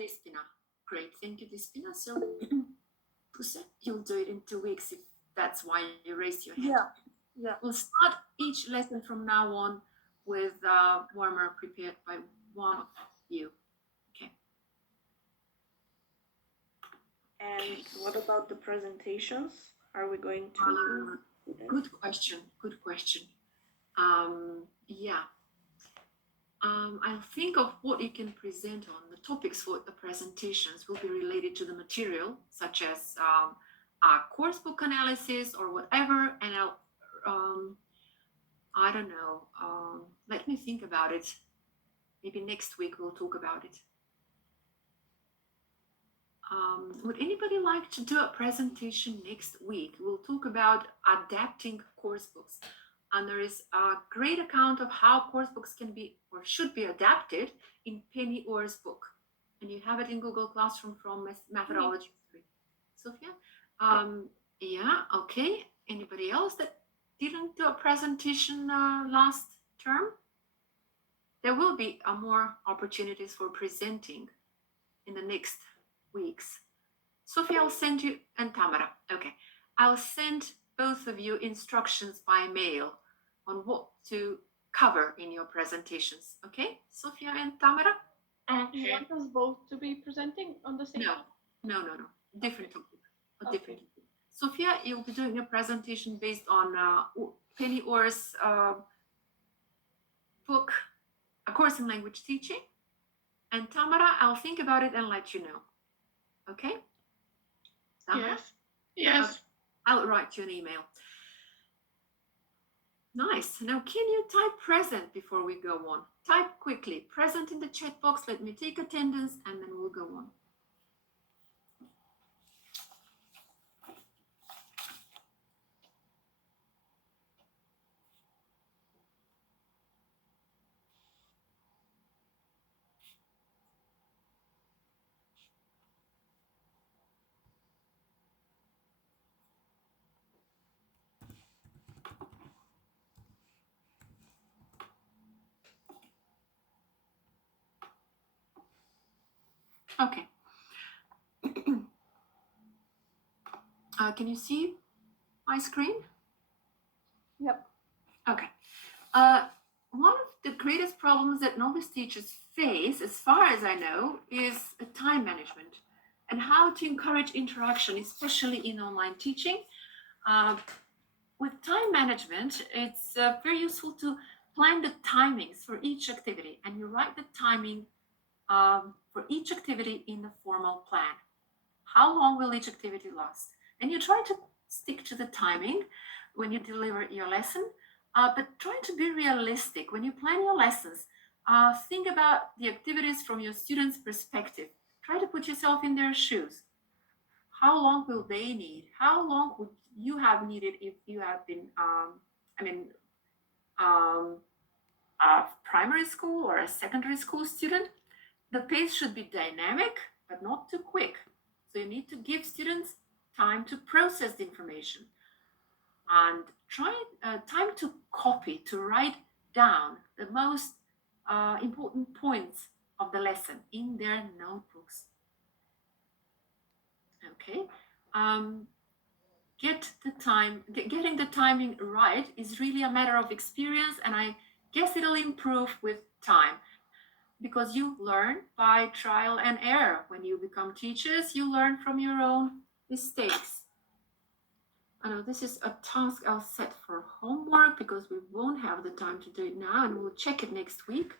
Despina. Great, thank you, Despina. So, Pusa, you'll do it in 2 weeks if that's why you raised your hand. Yeah. We'll start each lesson from now on with warmer prepared by one of you. Okay. And what about the presentations? Are we going to? Good question. Good question. Yeah. I'll think of what you can present on. The topics for the presentations will be related to the material, such as a course book analysis or whatever. And I don't know. Let me think about it. Maybe next week we'll talk about it. Would anybody like to do a presentation next week? We'll talk about adapting course books. And there is a great account of how course books can be or should be adapted in Penny Orr's book. And you have it in Google Classroom from Methodology 3. Sophia? Yeah, okay. Anybody else that didn't do a presentation last term? There will be more opportunities for presenting in the next weeks. Sophia, I'll send you, and Tamara, okay. I'll send both of you instructions by mail on what to cover in your presentations, okay? Sophia and Tamara? Do you want us both to be presenting on the same? No. Different topic. Different topic. Sophia, you'll be doing a presentation based on Penny Orr's book, A Course in Language Teaching. And Tamara, I'll think about it and let you know. Okay? Tamara? Yes. Okay. I'll write you an email. Nice. Now, can you type present before we go on? Type quickly. Present in the chat box. Let me take attendance and then we'll go on. Okay. Can you see my screen? Yep. Okay. One of the greatest problems that novice teachers face, as far as I know, is time management and how to encourage interaction, especially in online teaching. With time management, it's very useful to plan the timings for each activity, and you write the timing for each activity in the formal plan. How long will each activity last? And you try to stick to the timing when you deliver your lesson, but try to be realistic. When you plan your lessons, think about the activities from your students' perspective. Try to put yourself in their shoes. How long will they need? How long would you have needed if you have been, a primary school or a secondary school student? The pace should be dynamic, but not too quick. So you need to give students time to process the information and time to copy, to write down the most important points of the lesson in their notebooks. Okay. Getting the timing right is really a matter of experience, and I guess it'll improve with time. Because you learn by trial and error. When you become teachers, you learn from your own mistakes. I know this is a task I'll set for homework because we won't have the time to do it now, and we'll check it next week.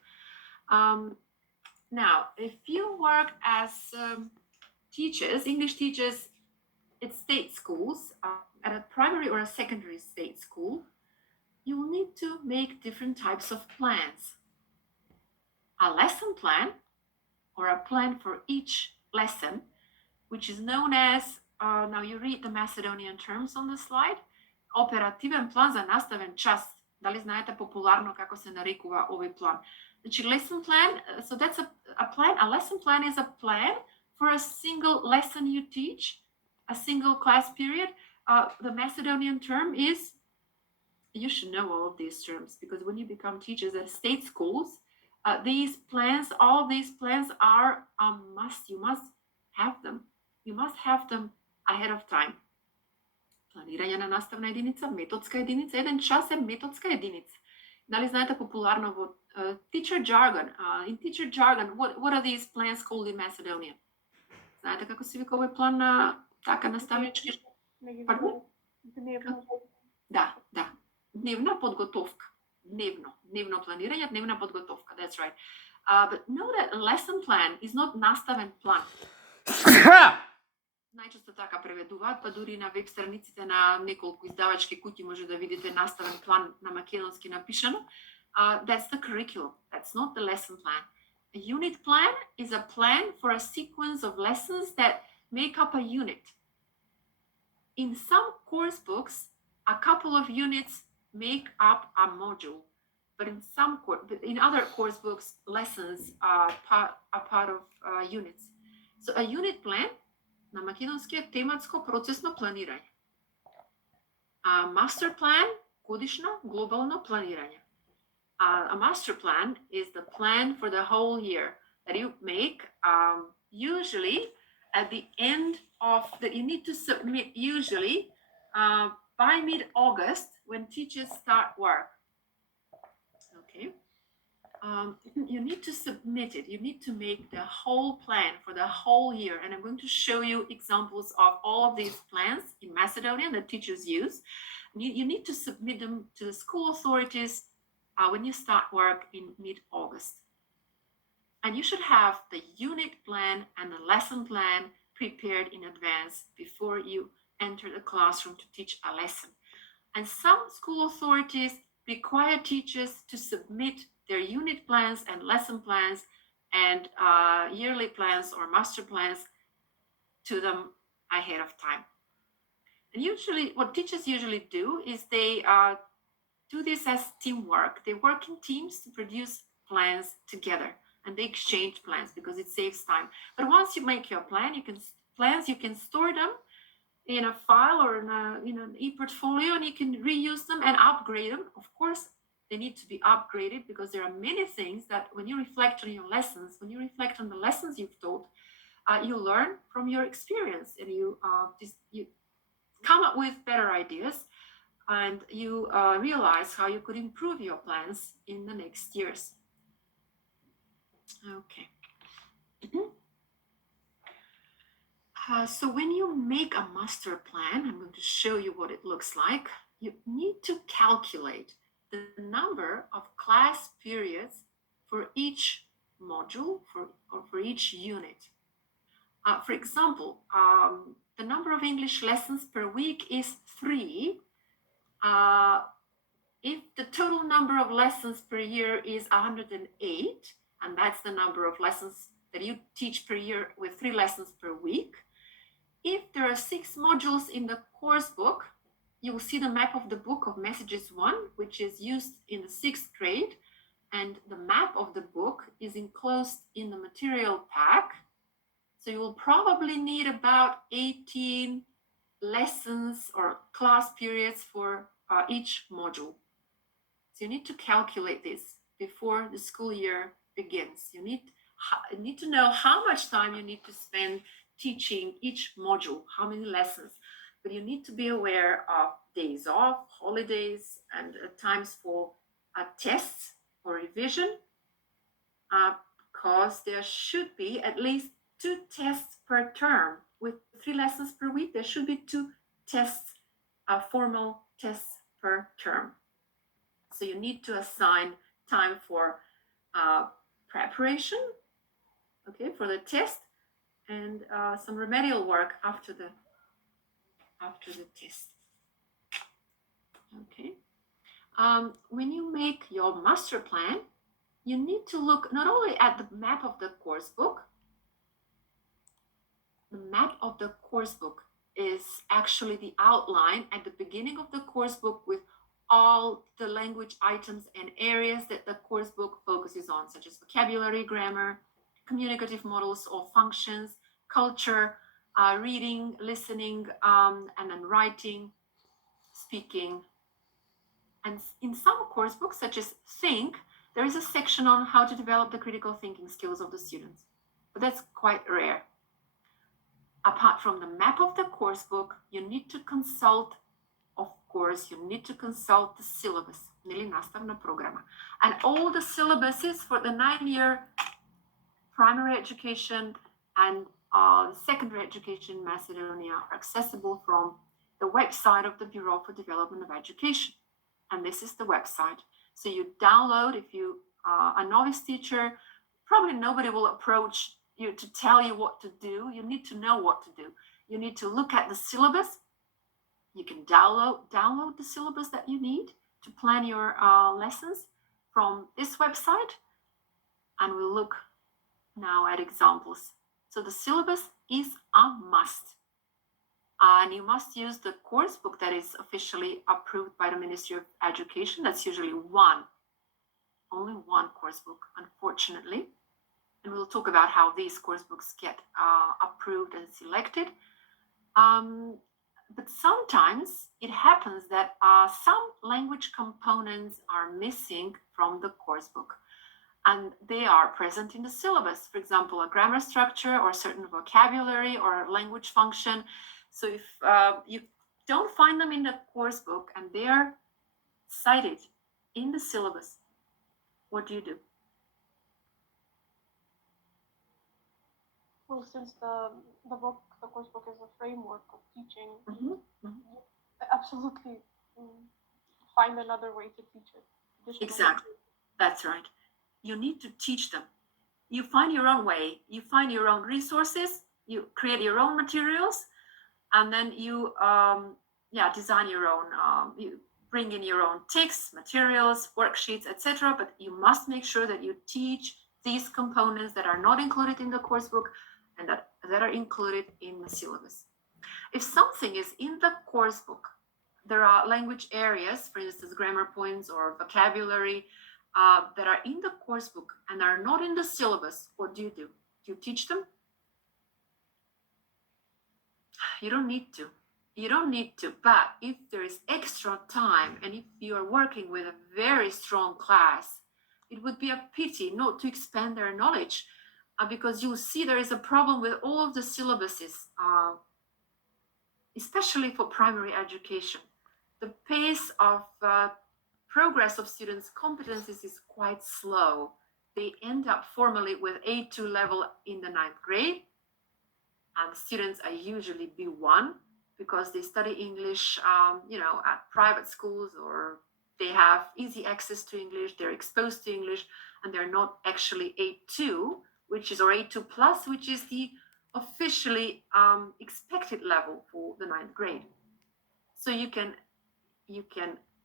Now, if you work as teachers, English teachers at state schools, at a primary or a secondary state school, you will need to make different types of plans. A lesson plan, or a plan for each lesson, which is known as, now you read the Macedonian terms on the slide, operativen plan za nastaven čas. Da li znate popularno kako se narikува ovaj plan? Znači, lesson plan, so that's a plan. A lesson plan is a plan for a single lesson you teach, a single class period. The Macedonian term is, you should know all of these terms, because when you become teachers at state schools, These plans, all of these plans are a must. You must have them. You must have them ahead of time. Planiranje nastavna jedinica, metodska jedinica. Jedan čas je metodska jedinica. Da li znate popularno teacher jargon? In teacher jargon, what are these plans called in Macedonia? Znate kako se vika ovaj plan taka nastavnički? Pardon? Da. Dnevna podgotovka. Dnevno planiranje, dnevna podgotovka. That's right. But know that a lesson plan is not nastaven plan. Najčesto така преведуваат, па дури на веб страниците на неколку издавачки куќи може да видите наставен план на македонски напишано. That's the curriculum. That's not the lesson plan. A unit plan is a plan for a sequence of lessons that make up a unit. In some course books, a couple of units make up a module, but in other course books, lessons are part of units. So a unit plan на македонски е тематско процесно планирање. A master plan, годишно, глобално планирање. A master plan is the plan for the whole year that you make usually at the end of you need to submit usually by mid-August when teachers start work. Okay. You need to submit it. You need to make the whole plan for the whole year. And I'm going to show you examples of all of these plans in Macedonian that teachers use. You need to submit them to the school authorities when you start work in mid-August. And you should have the unit plan and the lesson plan prepared in advance before you enter the classroom to teach a lesson. And some school authorities require teachers to submit their unit plans and lesson plans and yearly plans or master plans to them ahead of time. And usually, what teachers usually do is they do this as teamwork. They work in teams to produce plans together, and they exchange plans because it saves time. But once you make your plan, you can store them in a file or in an e-portfolio, and you can reuse them and upgrade them. Of course, they need to be upgraded because there are many things that when you reflect on your lessons, when you reflect on the lessons you've taught, you learn from your experience, and you come up with better ideas, and you realize how you could improve your plans in the next years. Okay. So when you make a master plan, I'm going to show you what it looks like. You need to calculate the number of class periods for each module or for each unit. For example, the number of English lessons per week is 3. If the total number of lessons per year is 108, and that's the number of lessons that you teach per year with 3 lessons per week, if there are 6 modules in the course book, you will see the map of the book of Messages 1, which is used in the 6th grade, and the map of the book is enclosed in the material pack. So you will probably need about 18 lessons or class periods for each module. So you need to calculate this before the school year begins. You need to know how much time you need to spend teaching each module, how many lessons. But you need to be aware of days off, holidays, and times for tests or revision, because there should be at least 2 tests per term. With 3 lessons per week, there should be 2 tests, formal tests per term. So you need to assign time for preparation, okay, for the test, and some remedial work after the test. Okay. When you make your master plan, you need to look not only at the map of the course book. The map of the course book is actually the outline at the beginning of the course book with all the language items and areas that the course book focuses on, such as vocabulary, grammar, communicative models or functions, culture, reading, listening, and then writing, speaking. And in some course books, such as Think, there is a section on how to develop the critical thinking skills of the students, but that's quite rare. Apart from the map of the course book, you need to consult, of course, you need to consult the syllabus, ili nastavna programa. And all the syllabuses for the 9-year primary education and secondary education in Macedonia are accessible from the website of the Bureau for Development of Education. And this is the website. So you download, if you are a novice teacher, probably nobody will approach you to tell you what to do. You need to know what to do. You need to look at the syllabus. You can download the syllabus that you need to plan your lessons from this website. And we'll look now at examples. So the syllabus is a must. And you must use the course book that is officially approved by the Ministry of Education. That's usually only one course book, unfortunately. And we'll talk about how these course books get approved and selected. But sometimes it happens that some language components are missing from the course book, and they are present in the syllabus. For example, a grammar structure or a certain vocabulary or a language function. So if you don't find them in the course book and they are cited in the syllabus, what do you do? Well, since the book, the course book is a framework of teaching, absolutely find another way to teach it. Exactly, that's right. You need to teach them. You find your own way, you find your own resources, you create your own materials, and then you design your own, you bring in your own texts, materials, worksheets, etc. But you must make sure that you teach these components that are not included in the course book and that are included in the syllabus. If something is in the course book, there are language areas, for instance, grammar points or vocabulary, that are in the course book and are not in the syllabus, what do? Do you teach them? You don't need to. You don't need to, but if there is extra time and if you are working with a very strong class, it would be a pity not to expand their knowledge, because you see there is a problem with all of the syllabuses, especially for primary education. The pace of progress of students' competencies is quite slow. They end up formally with A2 level in the 9th grade, and students are usually B1 because they study English, at private schools, or they have easy access to English, they're exposed to English, and they're not actually A2, or A2 plus, which is the officially expected level for the 9th grade. So you can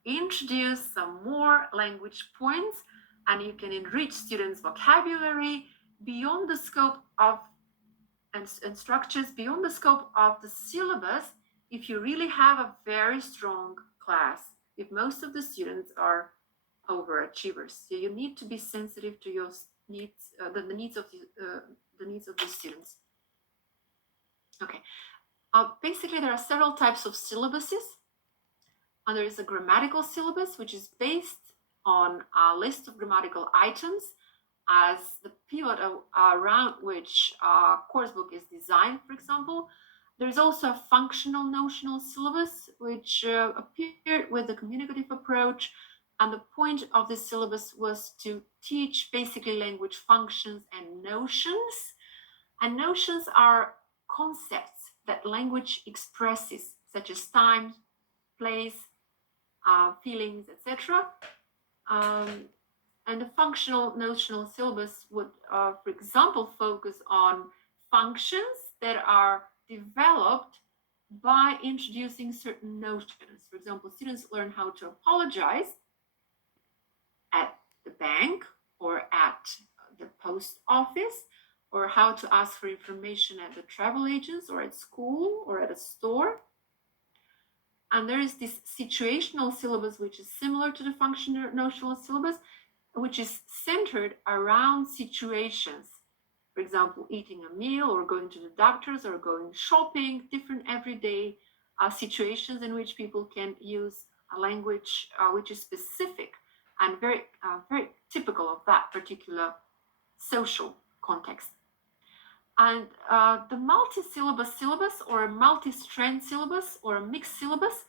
introduce some more language points, and you can enrich students' vocabulary beyond the scope of and structures beyond the scope of the syllabus if you really have a very strong class, if most of the students are overachievers. So you need to be sensitive to your needs, the needs of the students. Okay. Basically, there are several types of syllabuses. And there is a grammatical syllabus, which is based on a list of grammatical items as the pivot around which a course book is designed, for example. There is also a functional notional syllabus, which appeared with the communicative approach. And the point of this syllabus was to teach basically language functions and notions. And notions are concepts that language expresses, such as time, place, feelings, etc. And the functional notional syllabus would, for example, focus on functions that are developed by introducing certain notions. For example, students learn how to apologize at the bank or at the post office, or how to ask for information at the travel agents or at school or at a store. And there is this situational syllabus, which is similar to the functional notional syllabus, which is centered around situations. For example, eating a meal or going to the doctors or going shopping, different everyday situations in which people can use a language which is specific and very typical of that particular social context. And the multi-syllabus syllabus or a multi-strand syllabus or a mixed syllabus,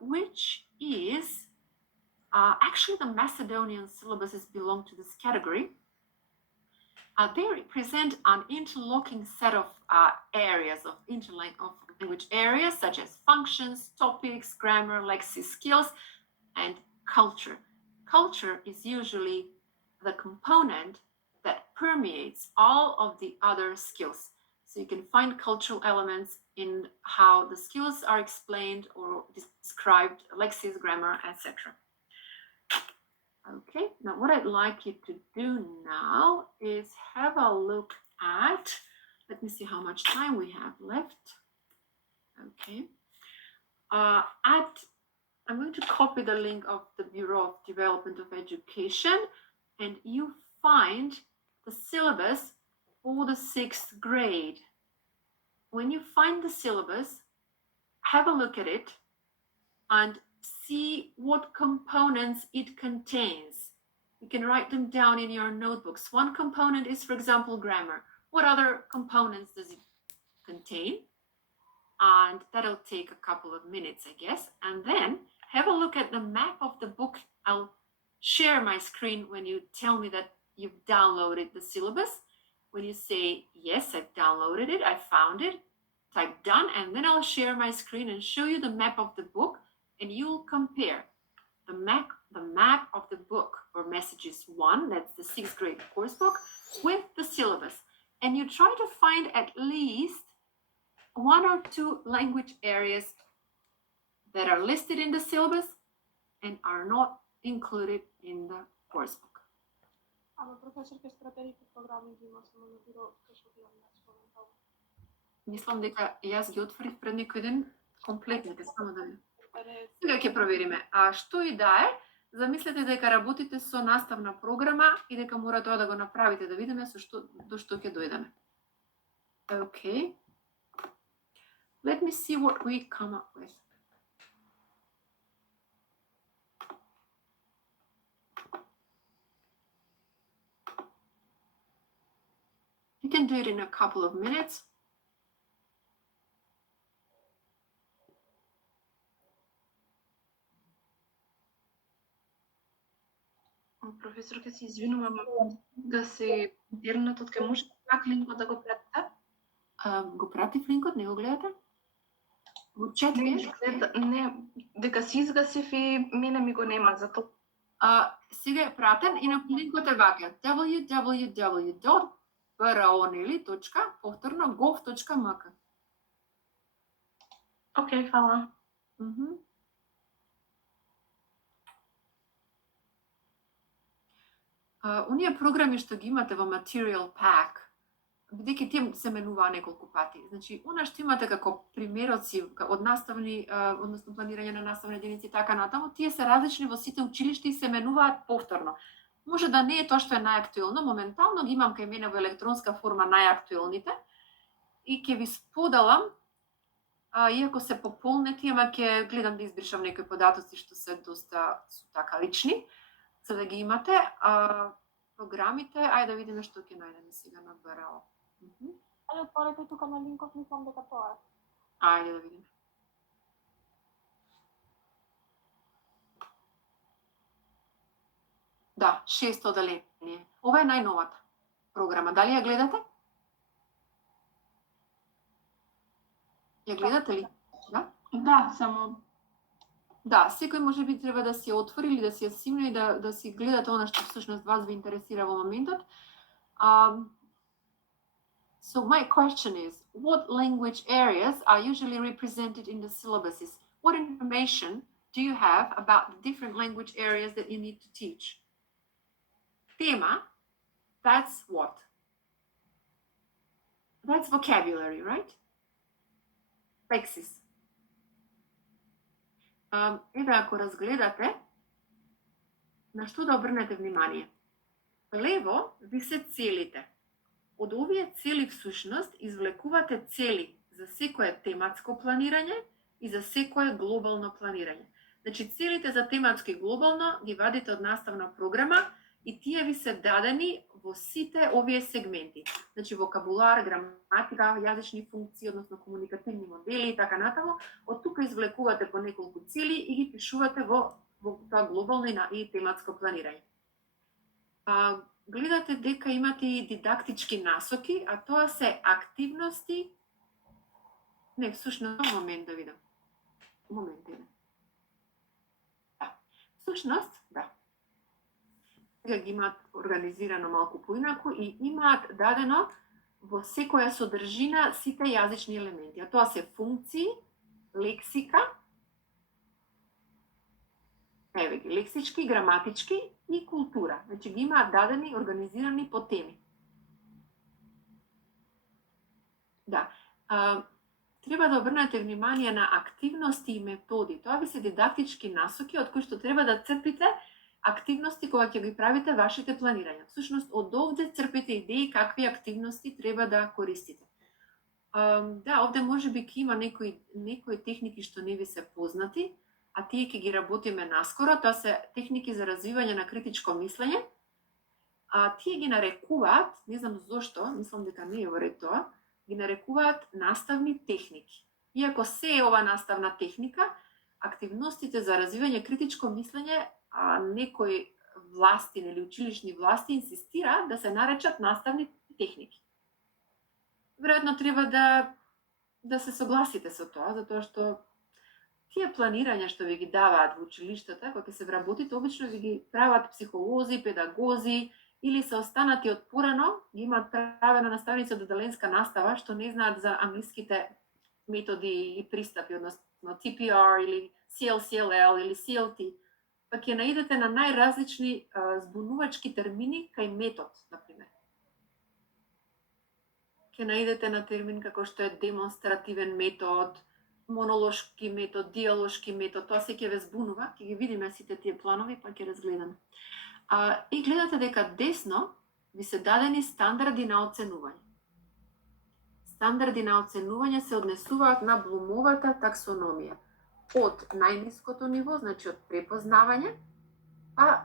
which is actually the Macedonian syllabuses belong to this category. They represent an interlocking set of areas of language areas such as functions, topics, grammar, lexic skills, and culture. Culture is usually the component that permeates all of the other skills. So you can find cultural elements in how the skills are explained or described, lexics, grammar, etc. Okay, now what I'd like you to do now is have a look at, let me see how much time we have left. Okay. I'm going to copy the link of the Bureau of Development of Education, and you find the syllabus for the 6th grade. When you find the syllabus, have a look at it and see what components it contains. You can write them down in your notebooks. One component is, for example, grammar. What other components does it contain? And that'll take a couple of minutes, I guess. And then have a look at the map of the book. I'll share my screen when you tell me that you've downloaded the syllabus. When you say, yes, I've downloaded it, I found it, type done, and then I'll share my screen and show you the map of the book, and you'll compare the map of the book for Messages 1, that's the 6th grade course book, with the syllabus. And you try to find at least 1 or 2 language areas that are listed in the syllabus and are not included in the course book. Ама професор ке стратегите програми ги има само на бюро, што ги имам споментал. Мислам дека јас ги отворив пред некој ден комплетните, само да ви. Сега ќе провериме. А што и да е, замислете дека работите со наставна програма и дека мора тоа да го направите, да видиме до што ќе дојдеме. Okay. Let me see what we come up with. You can do it in a couple of minutes. Професор, ке се извинувам, да се интернетот ке може пак линкот да го пратите? Го пратив линкот, не го гледате? Го четвиш? Не, дека се изгасив и мене ми го нема, затоа. Сега е пратен и на линкот е вака: www.gov.mk. Океј, фала. Оние програми што ги имате во Material Pack, бидејќи тие се менуваа неколку пати. Значи, она што имате како примероци од наставни, односно планирање на наставни единици и така натаму, тие се различни во сите училишта и се менуваат повторно. Може да не е тоа што е најактуелно, моментално ги имам кај мене во електронска форма најактуелните и ќе ви споделам, иако се пополнети, ама ќе гледам да избришам некои податоци што се доста така лични, за да ги имате. Програмите, ајде да видиме што ќе најдеме сега на БРО. Ајде отворете тука на линкот, мислам дека тоа е. Ајде да видиме. Да, 6 оделение. Ова е најновата програма. Дали ја гледате? Ја гледате ли? Да? Да, само... Да, секој може би треба да си ја отвори или да си ја симне и да си гледате она што всушност вас ви интересира во моментот. So my question is, what language areas are usually represented in the syllabuses? What information do you have about the different language areas that you need to teach? Tema, that's what? That's vocabulary, right? Lexis. Еве, ако разгледате, на што да обрнете внимание? Лево ви се целите. Од овие цели всушност извлекувате цели за секое тематско планирање и за секое глобално планирање. Значи, целите за тематски глобално ги вадите од наставна програма и тие ви се дадени во сите овие сегменти. Значи, вокабулар, граматика, јазични функции, односно комуникативни модели и така натаму. Од тука извлекувате по неколку цели и ги пишувате во тоа глобално и тематско планирање. Гледате дека имате и дидактички насоки, а тоа се активности. Не, всушност, момент да видам. Момент, да. Всушност, да. Сега ги имаат организирано малку поинаку и имаат дадено во секоја содржина сите јазични елементи. А тоа се функции, лексика, еве ги, лексички, граматички и култура. Значи ги имаат дадени, организирани по теми. Да. Треба да обрнете внимание на активности и методи. Тоа ви се дидактички насоки од кои што треба да црпите активности кога ќе ги правите вашите планирања. Всушност, од овде црпите идеи какви активности треба да користите. Да, овде може би ќе има некои техники што не ви се познати, а тие ќе ги работиме наскоро. Тоа се техники за развивање на критичко мислење. Тие ги нарекуваат, не знам зошто, мислам дека не е во ред тоа, ги нарекуваат наставни техники. Иако се е ова наставна техника, активностите за развивање критичко мислење, некои власти или училишни власти инсистираат да се наречат наставни техники. Веројатно треба да се согласите со тоа, затоа што тие планирања што ви ги даваат во училиштата, кога ќе се вработите, обично ви ги прават психолози, педагози, или се останати од порано, ги имаат правена наставница од одделенска настава, што не знаат за англиските методи и пристапи, односно TPR или CLCLL или CLT, па ќе наидете на најразлични збунувачки термини кај метод, например. Ќе наидете на термин како што е демонстративен метод, монолошки метод, диалошки метод, тоа се ќе ве збунува, ќе ги видиме сите тие планови, па ќе разгледаме. И гледате дека десно ви се дадени стандарди на оценување. Стандарди на оценување се однесуваат на Блумовата таксономија. Од најниското ниво, значи од препознавање, па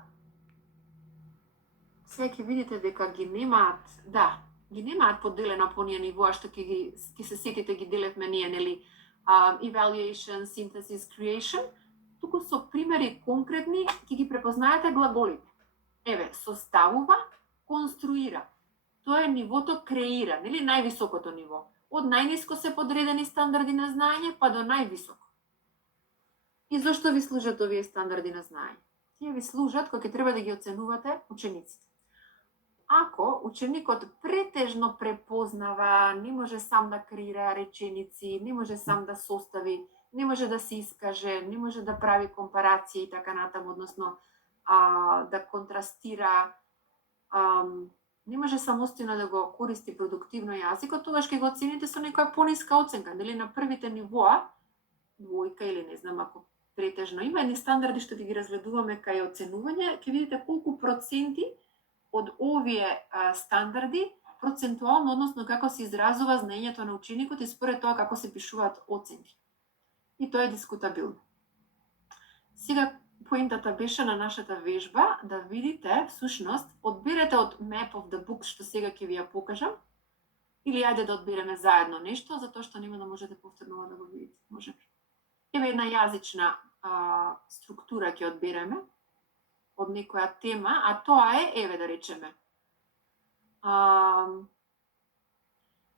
сега ќе видите дека ги немаат поделено по оние нивоа што ќе се сетите ги делевме ние, нели, evaluation, synthesis, creation, туку со примери конкретни ќе ги препознаете глаголите. Еве, составува, конструира. Тоа е нивото креира, нели највисокото ниво. Од најниско се подредени стандарди на знаење, па до највисоко. И зошто ви служат овие стандарди на знаење? Тие ви служат кога ќе треба да ги оценувате учениците. Ако ученикот претежно препознава, не може сам да креира реченици, не може сам да состави, не може да се искаже, не може да прави компарација и така натаму, односно да контрастира, не може самостојно да го користи продуктивно јазикот, тогаш ќе го оцените со некоја пониска оценка, нели на првите нивоа, двојка или не знам ако претежно. Има едни стандарди што ги разгледуваме кај оценување, ќе видите колку проценти од овие стандарди процентуално, односно како се изразува знаењето на ученикот и според тоа како се пишуваат оценки. И тоа е дискутабилно. Сега поентата беше на нашата вежба да видите, всушност, одберете од Map of the Book, што сега ќе ви ја покажам, или ајде да одбереме заедно нешто, затоа што нема да можете повторно да го видите, можеби. Еве една јазична структура ќе одбереме од некоја тема, а тоа е, еве да речеме,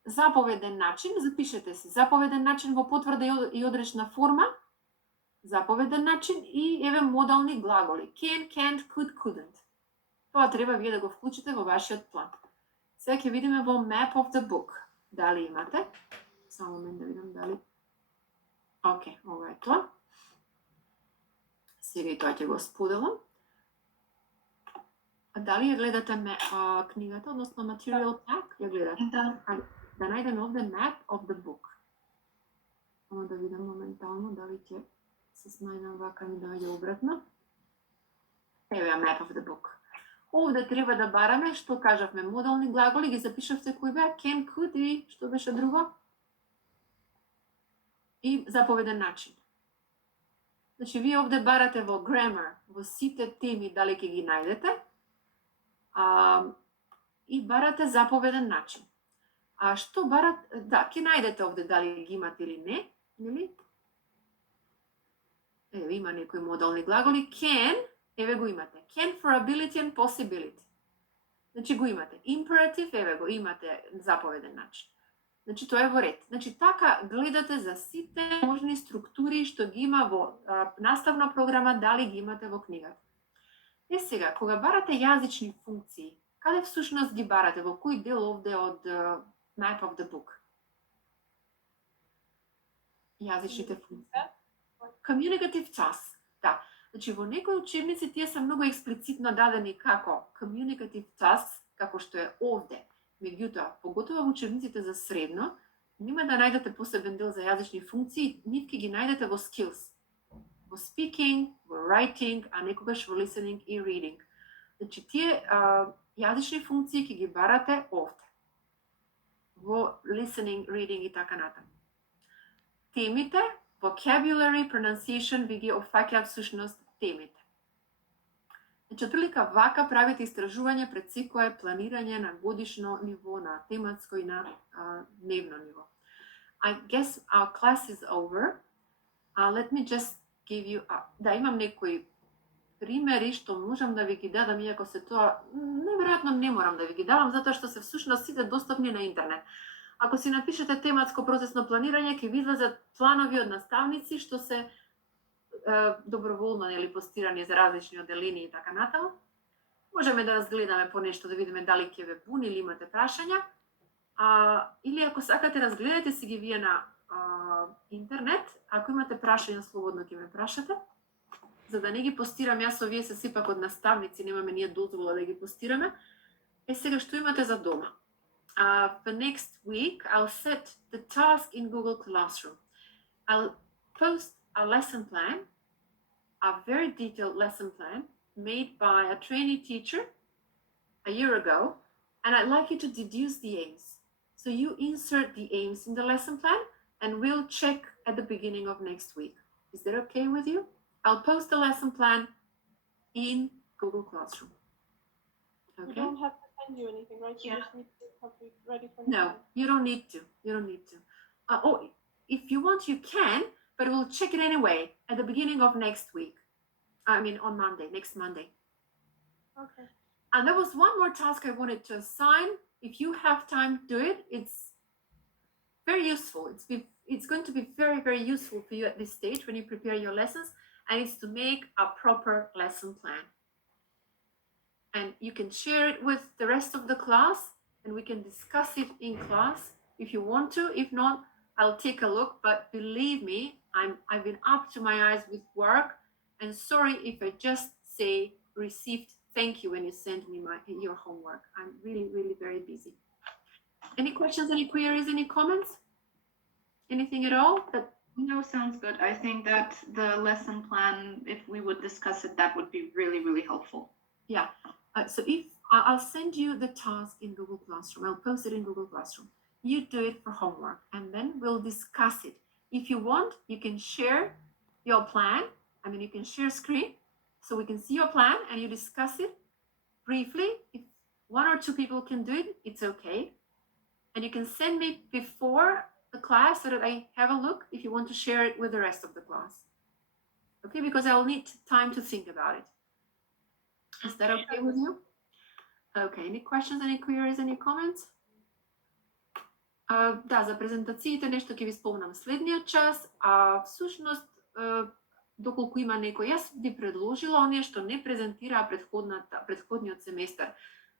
заповеден начин, запишете си, заповеден начин во потврда и одречна форма, заповеден начин и еве модални глаголи. Can, can't, could, couldn't. Тоа треба вие да го вклучите во вашиот план. Сега ќе видиме во Map of the Book. Дали имате? Само момент да видам дали. Океј, ова е тоа. Сега и тоа ќе го споделам. А дали ја гледате книгата, односно Material Pack? Ја гледате? Да најдеме овде Map of the Book. Само да видам моментално дали ќе се снајдам вака ми доаѓа обратно. Еве Map of the Book. Овде треба да бараме, што кажавме, модални глаголи, ги запишавте кои беа, can, could и што беше друго? И заповеден начин. Значи, вие овде барате во grammar, во сите теми дали ќе ги најдете, и барате заповеден начин. А што да, ќе најдете овде дали ги имате или не, нели? Еве, има некои модални глаголи. Can, еве го имате. Can for ability and possibility. Значи го имате. Imperative, еве го имате заповеден начин. Значи тоа е во ред. Значи така гледате за сите можни структури што ги има во наставна програма, дали ги имате во книгата. Сега, кога барате јазични функции, каде всушност ги барате? Во кој дел овде од Map of the Book? Јазичните функции. Communicative task. Да. Значи, во некои учебници тие се многу експлицитно дадени како communicative tasks, како што е овде. Меѓутоа, поготово во учебниците за средно, нема да најдете посебен дел за јазични функции, нитки ги најдете во skills. Во speaking, во writing, а некогаш во listening и reading. Значи, тие јазични функции ќе ги барате овде. Во listening, reading и така натаму. Темите, vocabulary, pronunciation, ви ги офаќаат всушност темите. Значи, отприлика вака правите истражување пред секое планирање на годишно ниво, на тематско и на дневно ниво. I guess our class is over. Let me just give you... Да, имам некои примери што можам да ви ги дадам, иако се тоа... Неверојатно не морам да ви ги дадам, затоа што се всушност сите достапни на интернет. Ако си напишете тематско процесно планирање, ќе ви излезат планови од наставници што се доброволно или постирани за различни оделини и така натаму. Можеме да разгледаме по нешто, да видиме дали ќе ве буни или имате прашања. Или ако сакате, разгледате си ги вие на интернет. Ако имате прашања, слободно ќе ме прашате. За да не ги постирам јас, овие се сепак од наставници, немаме ние дозвола да ги постираме. Сега што имате за дома? For next week, I'll set the task in Google Classroom. I'll post a lesson plan, a very detailed lesson plan made by a trainee teacher a year ago, and I'd like you to deduce the aims. So you insert the aims in the lesson plan, and we'll check at the beginning of next week. Is that okay with you? I'll post the lesson plan in Google Classroom. We Okay? don't have to send you anything, right? You Yeah. just need to have it ready for No, next time. you don't need to. You don't need to. If you want, you can, but we'll check it anyway at the beginning of next week. I mean, on Monday, next Monday. Okay. And there was one more task I wanted to assign. If you have time, do it. It's very useful. It's going to be very, very useful for you at this stage when you prepare your lessons, and it's to make a proper lesson plan. And you can share it with the rest of the class, and we can discuss it in class if you want to. If not, I'll take a look. But believe me, I've been up to my eyes with work, and sorry if I just say received thank you when you send me your homework. I'm really, really very busy. Any questions, any queries, any comments? Anything at all? No, sounds good. I think that the lesson plan, if we would discuss it, that would be really, really helpful. Yeah. So if I'll send you the task in Google Classroom, I'll post it in Google Classroom. You do it for homework, and then we'll discuss it. If you want, you can share your plan. I mean, you can share screen, so we can see your plan, and you discuss it briefly. If one or two people can do it, it's okay. And you can send me before the class so that I have a look if you want to share it with the rest of the class. Okay, because I'll need time to think about it. Is that okay with you? Okay, any questions, any queries, any comments? Да, за презентациите нешто ќе ви спомнам следниот час, всушност доколку има некој, јас ви предложила оние што не презентираа претходниот семестар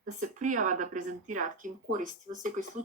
да се пријават да презентираат, ќе им користи во секој случај.